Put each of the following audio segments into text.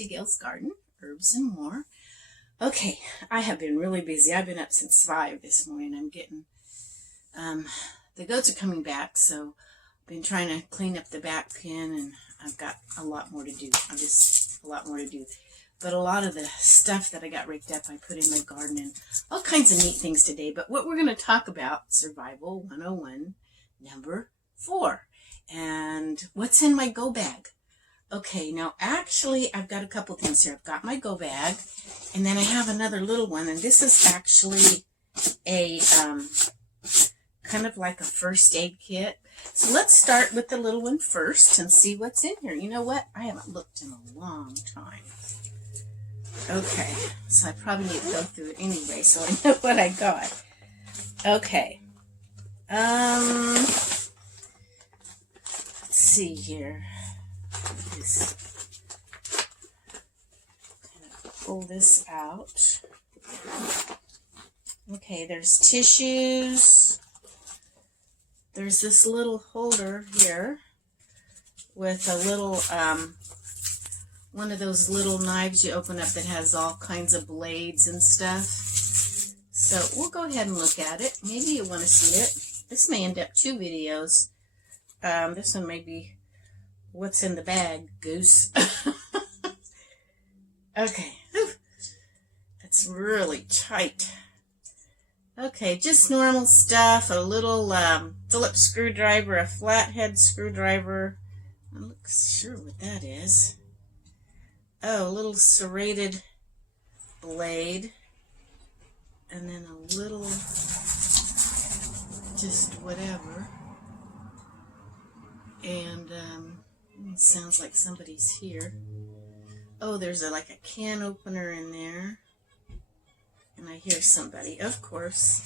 to Gail's Garden, Herbs and More. Okay, I have been really busy. I've been up since 5 this morning. I'm getting, the goats are coming back, so I've been trying to clean up the back pen, and I've got a lot more to do. But a lot of the stuff that I got raked up, I put in my garden and all kinds of neat things today. But what we're going to talk about, Survival 101, number 4. And what's in my go bag? Okay, now actually I've got a couple things here. I've got my go bag, and then I have another little one, and this is actually a kind of like a first aid kit. So let's start with the little one first and see what's in here. You know what? I haven't looked in a long time. Okay, so I probably need to go through it anyway so I know what I got. Okay. Let's see here. Just kind of pull this out. Okay, there's tissues. There's this little holder here with a little, one of those little knives you open up that has all kinds of blades and stuff. So we'll go ahead and look at it. Maybe you want to see it. This may end up 2 videos. This one may be what's in the bag, goose. Okay. Whew. That's really tight. Okay, just normal stuff. A little Phillips screwdriver, a flathead screwdriver. I'm not sure what that is. Oh, a little serrated blade. And then a little, just whatever. And it sounds like somebody's here. Oh, there's like a can opener in there. And I hear somebody, of course.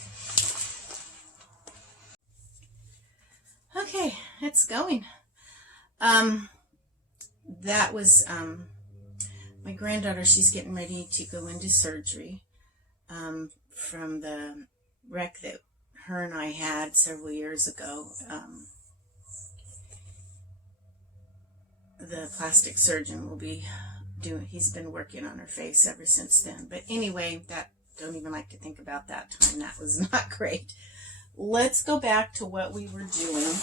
Okay, it's going. That was my granddaughter. She's getting ready to go into surgery from the wreck that her and I had several years ago. The plastic surgeon will be doing, he's been working on her face ever since then. But anyway, don't even like to think about that time. That was not great. Let's go back to what we were doing.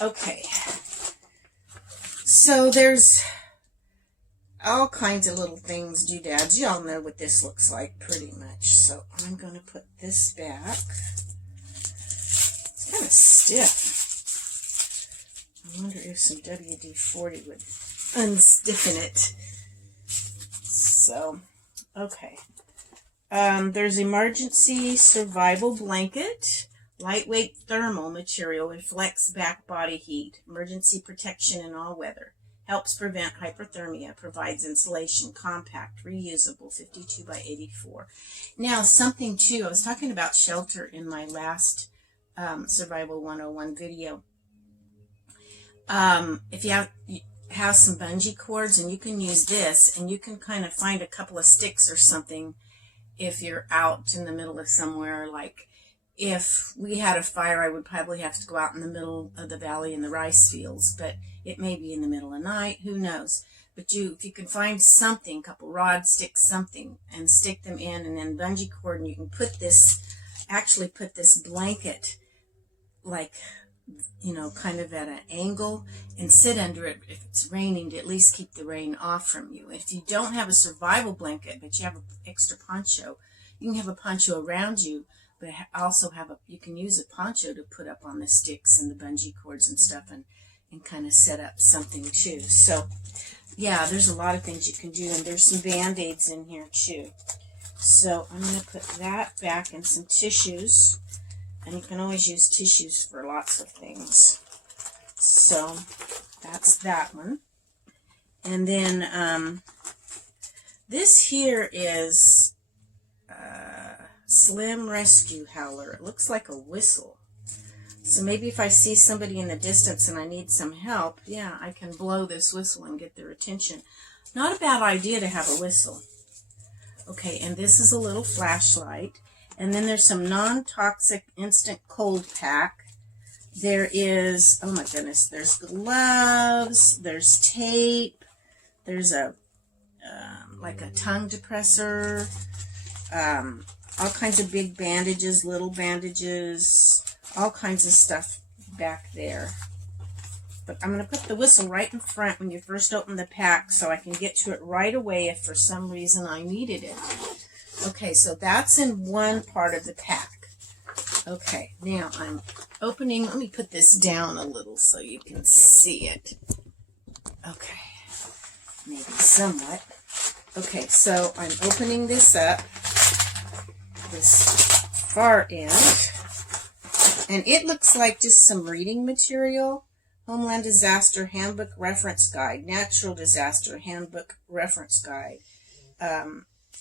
Okay. So there's all kinds of little things, doodads. Y'all know what this looks like pretty much. So I'm going to put this back. It's kind of stiff. I wonder if some WD-40 would unstiffen it. So, okay. There's emergency survival blanket, lightweight thermal material, reflects back body heat, emergency protection in all weather, helps prevent hypothermia, provides insulation, compact, reusable, 52 by 84. Now, something too, I was talking about shelter in my last Survival 101 video. If you have some bungee cords, and you can use this, and you can kind of find a couple of sticks or something if you're out in the middle of somewhere. Like if we had a fire, I would probably have to go out in the middle of the valley in the rice fields, but it may be in the middle of the night, who knows. But if you can find something, a couple rods, sticks, something, and stick them in, and then bungee cord, and you can put this blanket, like, you know, kind of at an angle, and sit under it if it's raining to at least keep the rain off from you. If you don't have a survival blanket, but you have an extra poncho, you can have a poncho around you, but also you can use a poncho to put up on the sticks and the bungee cords and stuff, and kind of set up something too. So yeah, there's a lot of things you can do, and there's some Band-Aids in here too. So I'm going to put that back, and some tissues. And you can always use tissues for lots of things. So that's that one. And then this here is Slim Rescue Howler. It looks like a whistle. So maybe if I see somebody in the distance and I need some help, yeah, I can blow this whistle and get their attention. Not a bad idea to have a whistle. Okay, and this is a little flashlight. And then there's some non-toxic instant cold pack. There is, oh my goodness, there's gloves, there's tape, there's a like a tongue depressor, all kinds of big bandages, little bandages, all kinds of stuff back there. But I'm going to put the whistle right in front when you first open the pack so I can get to it right away if for some reason I needed it. Okay, so that's in one part of the pack. Okay, now I'm opening, let me put this down a little so you can see it. Okay, maybe somewhat. Okay, so I'm opening this up, this far end, and it looks like just some reading material. Homeland Disaster Handbook Reference Guide, Natural Disaster Handbook Reference Guide.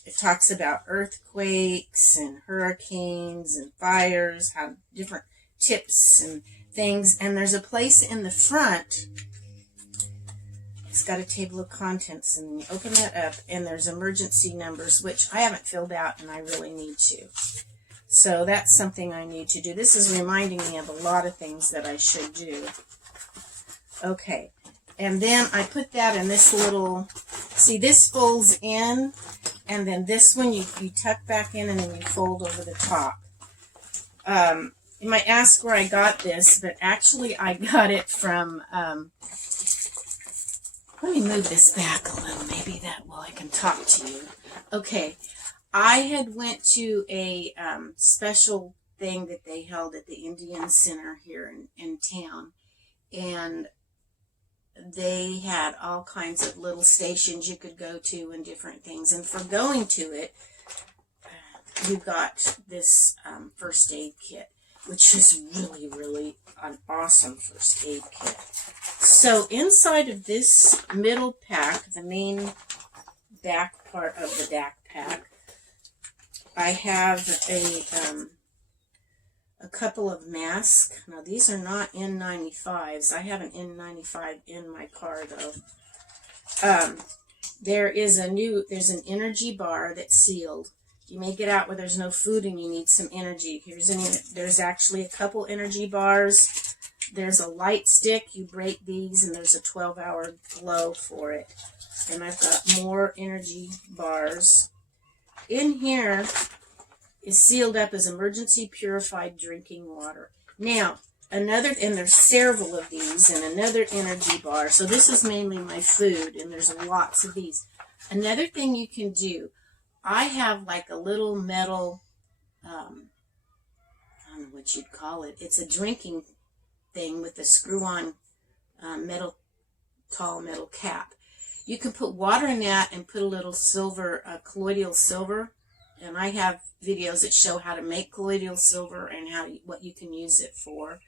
It talks about earthquakes and hurricanes and fires, how different tips and things. And there's a place in the front, it's got a table of contents, and you open that up and there's emergency numbers, which I haven't filled out and I really need to. So that's something I need to do. This is reminding me of a lot of things that I should do. Okay, and then I put that in this little, see this folds in, and then this one you tuck back in and then you fold over the top. You might ask where I got this, but actually I got it from, let me move this back a little, maybe that way I can talk to you. Okay, I had went to a special thing that they held at the Indian Center here in town, and they had all kinds of little stations you could go to and different things. And for going to it, you got this first aid kit, which is really, really an awesome first aid kit. So inside of this middle pack, the main back part of the backpack, I have a couple of masks. Now these are not N95s. I have an N95 in my car though. There's an energy bar that's sealed. You may get out where there's no food and you need some energy. There's actually a couple energy bars. There's a light stick. You break these and there's a 12-hour glow for it. And I've got more energy bars. In here is sealed up as emergency purified drinking water. Now, and there's several of these, and another energy bar. So this is mainly my food, and there's lots of these. Another thing you can do, I have like a little metal, I don't know what you'd call it. It's a drinking thing with a screw-on tall metal cap. You can put water in that and put a little silver, colloidal silver. And I have videos that show how to make colloidal silver and what you can use it for.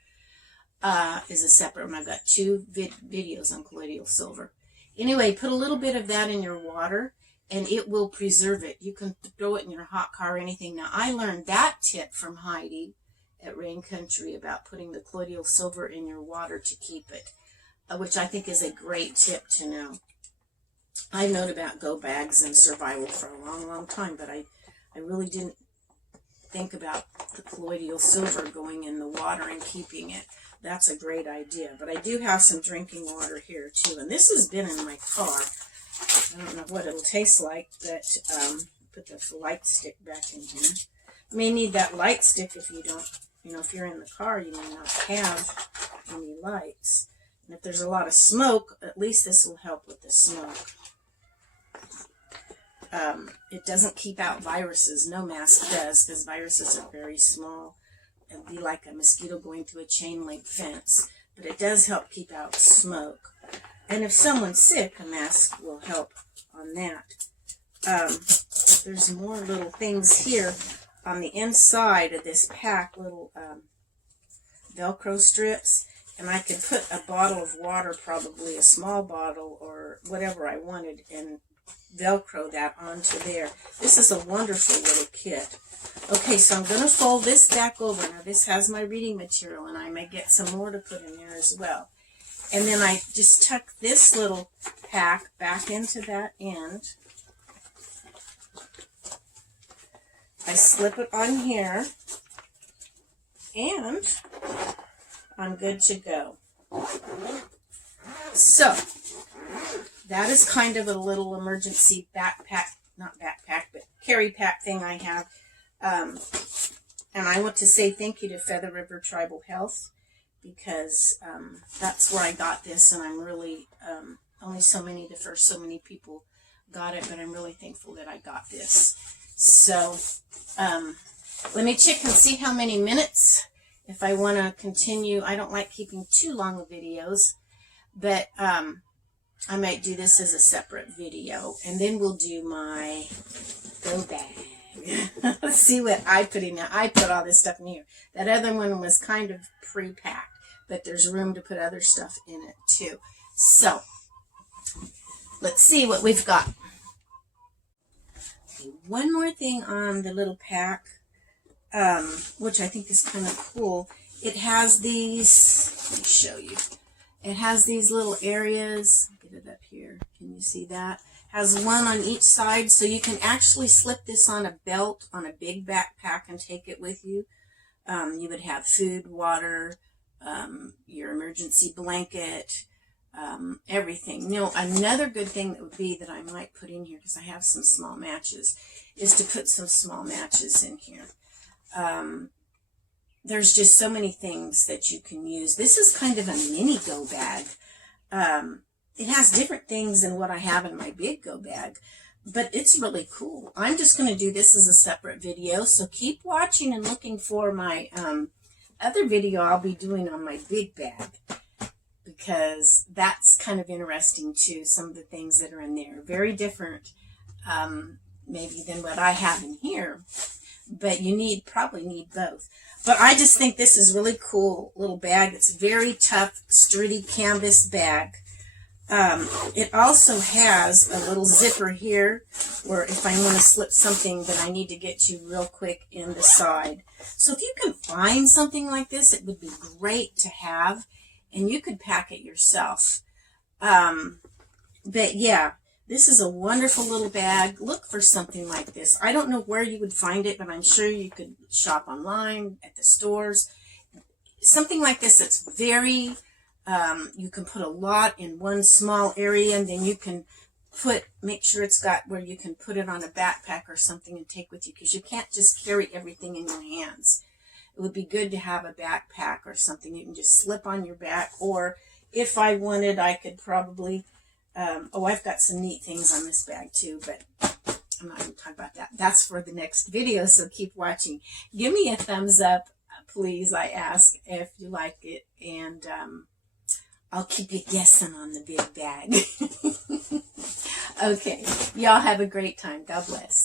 Is a separate one. I've got two videos on colloidal silver. Anyway, put a little bit of that in your water and it will preserve it. You can throw it in your hot car or anything. Now, I learned that tip from Heidi at Rain Country about putting the colloidal silver in your water to keep it, which I think is a great tip to know. I've known about go bags and survival for a long, long time, but I really didn't think about the colloidal silver going in the water and keeping it. That's a great idea. But I do have some drinking water here too. And this has been in my car. I don't know what it'll taste like, but put the light stick back in here. You may need that light stick if you don't, if you're in the car, you may not have any lights. And if there's a lot of smoke, at least this will help with the smoke. It doesn't keep out viruses. No mask does, because viruses are very small. It'd be like a mosquito going through a chain link fence. But it does help keep out smoke. And if someone's sick, a mask will help on that. There's more little things here on the inside of this pack, little Velcro strips. And I could put a bottle of water, probably a small bottle or whatever I wanted, and Velcro that onto there. This is a wonderful little kit. Okay, so I'm going to fold this back over. Now, this has my reading material, and I may get some more to put in there as well. And then I just tuck this little pack back into that end. I slip it on here, and I'm good to go. So, that is kind of a little emergency backpack, not backpack, but carry pack thing I have. And I want to say thank you to Feather River Tribal Health, because that's where I got this, and I'm really, only so many people got it, but I'm really thankful that I got this. So let me check and see how many minutes, if I want to continue. I don't like keeping too long of videos, but I might do this as a separate video, and then we'll do my go bag. Let's see what I put in there. I put all this stuff in here. That other one was kind of pre-packed, but there's room to put other stuff in it too. So let's see what we've got. Okay, one more thing on the little pack, which I think is kind of cool. It has these, let me show you. It has these little areas. Get it up here. Can you see that? Has one on each side, so you can actually slip this on a belt on a big backpack and take it with you. You would have food, water, your emergency blanket, everything. You know, another good thing that would be that I might put in here, because I have some small matches, is to put some small matches in here. There's just so many things that you can use. This is kind of a mini go bag. It has different things than what I have in my big go bag, but it's really cool. I'm just going to do this as a separate video, so keep watching and looking for my other video I'll be doing on my big bag, because that's kind of interesting too. Some of the things that are in there, very different maybe than what I have in here, but you probably need both. But I just think this is really cool little bag. It's very tough, sturdy canvas bag. It also has a little zipper here, where if I want to slip something that I need to get to real quick in the side. So if you can find something like this, it would be great to have, and you could pack it yourself. But yeah, this is a wonderful little bag. Look for something like this. I don't know where you would find it, but I'm sure you could shop online, at the stores. Something like this that's very... you can put a lot in one small area, and then you can make sure it's got where you can put it on a backpack or something and take with you, because you can't just carry everything in your hands. It would be good to have a backpack or something you can just slip on your back, or if I wanted, I could probably, I've got some neat things on this bag too, but I'm not going to talk about that. That's for the next video, so keep watching. Give me a thumbs up, please, I ask, if you like it, and I'll keep you guessing on the big bag. Okay, y'all have a great time. God bless.